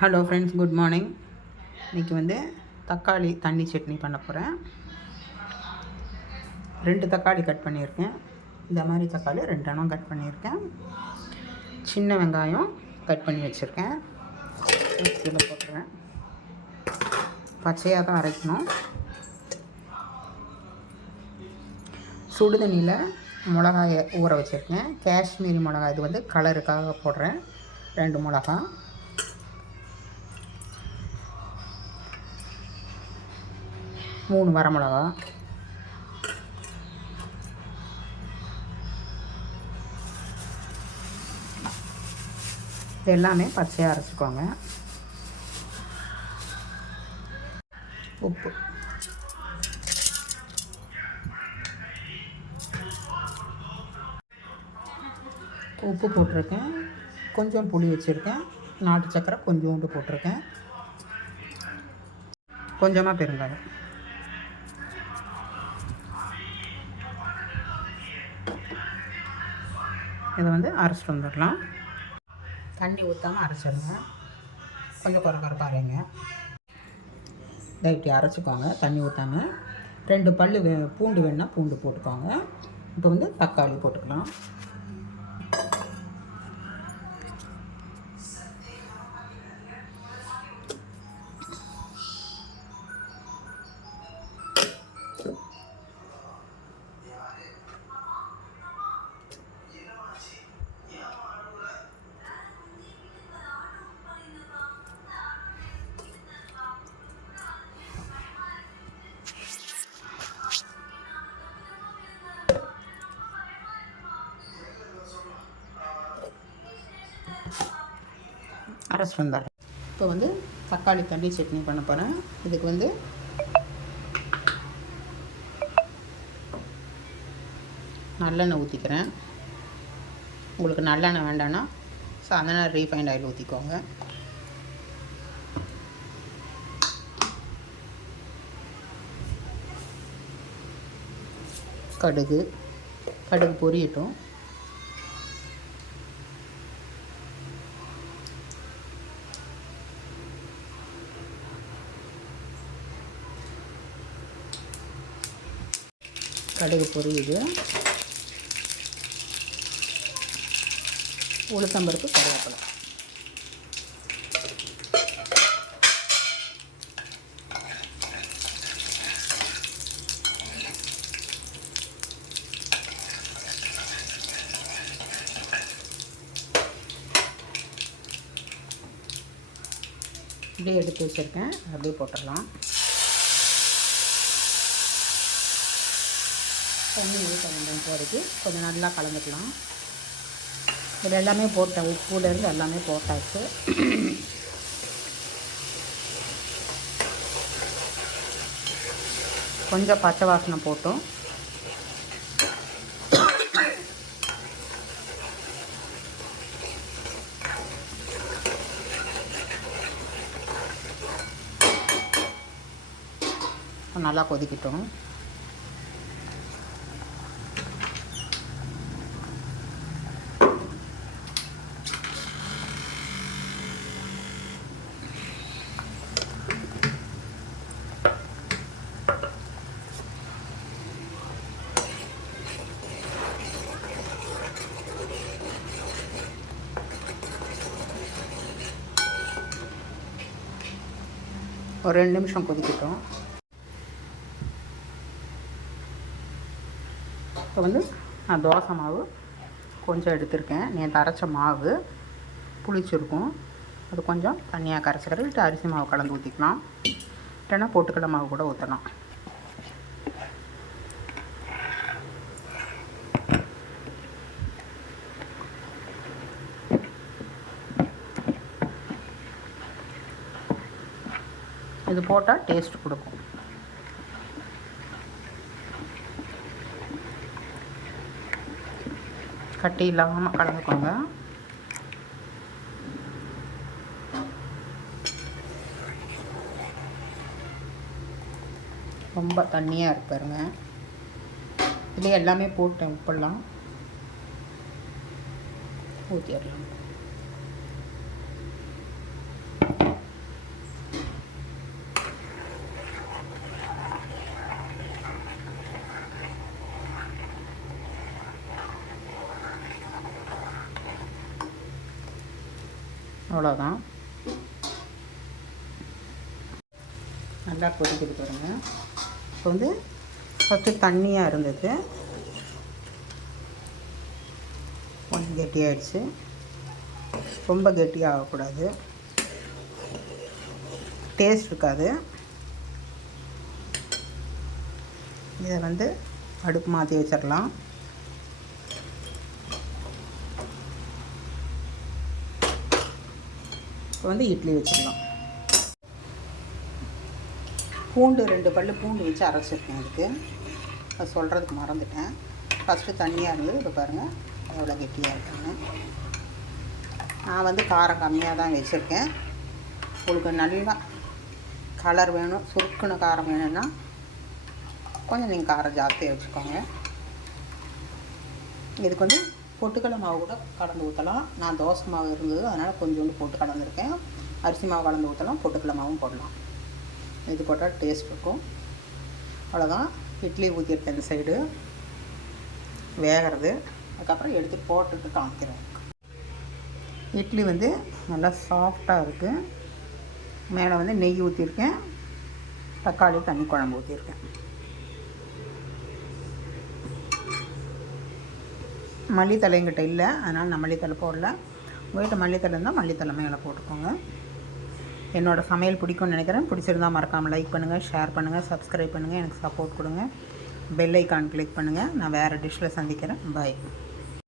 Hello friends, good morning. இன்றைக்கி தக்காளி தண்ணி சட்னி பண்ண போகிறேன். 2 தக்காளி கட் பண்ணியிருக்கேன். இந்த மாதிரி தக்காளி 2 எண்ணம் கட் பண்ணியிருக்கேன். சின்ன வெங்காயம் கட் பண்ணி வச்சுருக்கேன். மிக்ஸியில் போட்டுறேன். பச்சையாக தான் அரைக்கணும். சுடுதண்ணியில் மிளகாயை ஊற வச்சுருக்கேன். காஷ்மீரி மிளகாய், இது கலருக்காக போடுறேன். 2 மிளகா, 3 வரமிளகா, இது எல்லாமே பச்சையாக அரைச்சிக்கோங்க. உப்பு, உப்பு போட்டிருக்கேன். கொஞ்சம் புளி வச்சுருக்கேன். நாட்டு சக்கரை கொஞ்சோண்டு போட்டிருக்கேன். கொஞ்சமாக பெருங்காயம். இதை அரைச்சிட்டு வந்துடலாம். தண்ணி ஊற்றாமல் அரைச்சிடுங்க. கொஞ்சம் குறைப்பாக அரைங்க. இதை இப்படி அரைச்சிக்கோங்க, தண்ணி ஊற்றாமல். 2 பல் பூண்டு வேணுன்னா பூண்டு போட்டுக்கோங்க. இப்போ தக்காளி போட்டுக்கலாம். அரைச்சிட்டு வந்தார். இப்போ தக்காளி தண்ணி சட்னி பண்ண போகிறேன். இதுக்கு நல்லெண்ணெய் ஊற்றிக்கிறேன். உங்களுக்கு நல்லெண்ணெய் வேண்டாம்னா சாதாரண ரீஃபைண்ட் ஆயில் ஊற்றிக்கோங்க. கடுகு பொரியட்டும். கடுகு பொரியுது. உளுத்தம்பருப்பு, கருவேப்பிலை. இப்படியே எடுத்து வச்சுருக்கேன், அப்படியே போட்டுடலாம். தண்ணி ஊற்ற வேண்டாம். போகிறதுக்கு கொஞ்சம் நல்லா கலந்துக்கலாம். இதில் எல்லாமே போட்டேன், உப்புலேருந்து எல்லாமே போட்டாச்சு. கொஞ்சம் பச்சை வாசனை போட்டும் நல்லா கொதிக்கட்டும். ஒரு 2 நிமிஷம் கொதிக்கட்டும். இப்போ நான் தோசை மாவு கொஞ்சம் எடுத்திருக்கேன். நேற்று அரைச்ச மாவு புளிச்சிருக்கும். அது கொஞ்சம் தண்ணியாக கரைச்சிக்கிறது. இல்லை அரிசி மாவு கலந்து ஊற்றிக்கலாம். இல்லைன்னா பொட்டுக்கடலை மாவு கூட ஊற்றலாம். இது போட்டால் டேஸ்ட் கொடுக்கும். கட்டி இல்லாமல் கலந்துக்கோங்க. ரொம்ப தண்ணியாக இருப்பாருங்க. இது எல்லாமே போட்டேன். உப்பெல்லாம் ஊற்றிடலாம். அவ்வளோதான். நல்லா கொதிக்குது பாருங்கள். இப்போ வந்து ஃபஸ்ட்டு தண்ணியாக இருந்தது, கொஞ்சம் கெட்டியாகிடுச்சு. ரொம்ப கெட்டியாக ஆகக்கூடாது, டேஸ்ட் இருக்காது. இதை வந்து அடுப்பு மாற்றி வச்சிடலாம். இப்போ வந்து இட்லி வச்சிடலாம். பூண்டு 2 பல் பூண்டு வச்சு அரைச்சிருக்கேன். இதுக்கு அது சொல்கிறதுக்கு மறந்துட்டேன். ஃபஸ்ட்டு தண்ணியாக இருந்தது, இப்போ பாருங்கள் எவ்வளோ கெட்டியாக இருக்குங்க. நான் வந்து காரம் கம்மியாக தான் வச்சுருக்கேன். உங்களுக்கு நல்லா கலர் வேணும், சுருக்குன்னு காரம் வேணும்னா கொஞ்சம் நீங்கள் காரம் ஜாஸ்தியாக வச்சுக்கோங்க. இதுக்கு வந்து பொட்டுக்கடலை மாவு கூட கலந்து ஊற்றலாம். நான் தோசை மாவு இருந்தது, அதனால் கொஞ்சோண்டு போட்டு கலந்துருக்கேன். அரிசி மாவு கலந்து ஊற்றலாம், பொட்டுக்கடலை மாவும் போடலாம். இது போட்டால் டேஸ்ட் இருக்கும். அவ்வளோதான். இட்லி ஊற்றிருக்கேன் இந்த சைடு வேகிறது. அதுக்கப்புறம் எடுத்து போட்டுட்டு காமிக்கிறேன். இட்லி வந்து நல்லா சாஃப்டாக இருக்குது. மேலே வந்து நெய் ஊற்றிருக்கேன், தக்காளி தண்ணி குழம்பு ஊற்றிருக்கேன். மல்லித்தலை எங்கிட்ட இல்லை, அதனால் நான் மல்லித்தலை போடல. உங்கள்கிட்ட மல்லித்தலை இருந்தால் மல்லித்தலை மேலே போட்டுக்கோங்க. என்னோடய சமையல் பிடிக்கும்னு நினைக்கிறேன். பிடிச்சிருந்தால் மறக்காமல் லைக் பண்ணுங்கள், ஷேர் பண்ணுங்கள், சப்ஸ்கிரைப் பண்ணுங்கள், எனக்கு சப்போர்ட் கொடுங்க. பெல் ஐக்கான் கிளிக் பண்ணுங்கள். நான் வேறு டிஷ்ஷில் சந்திக்கிறேன். பாய்.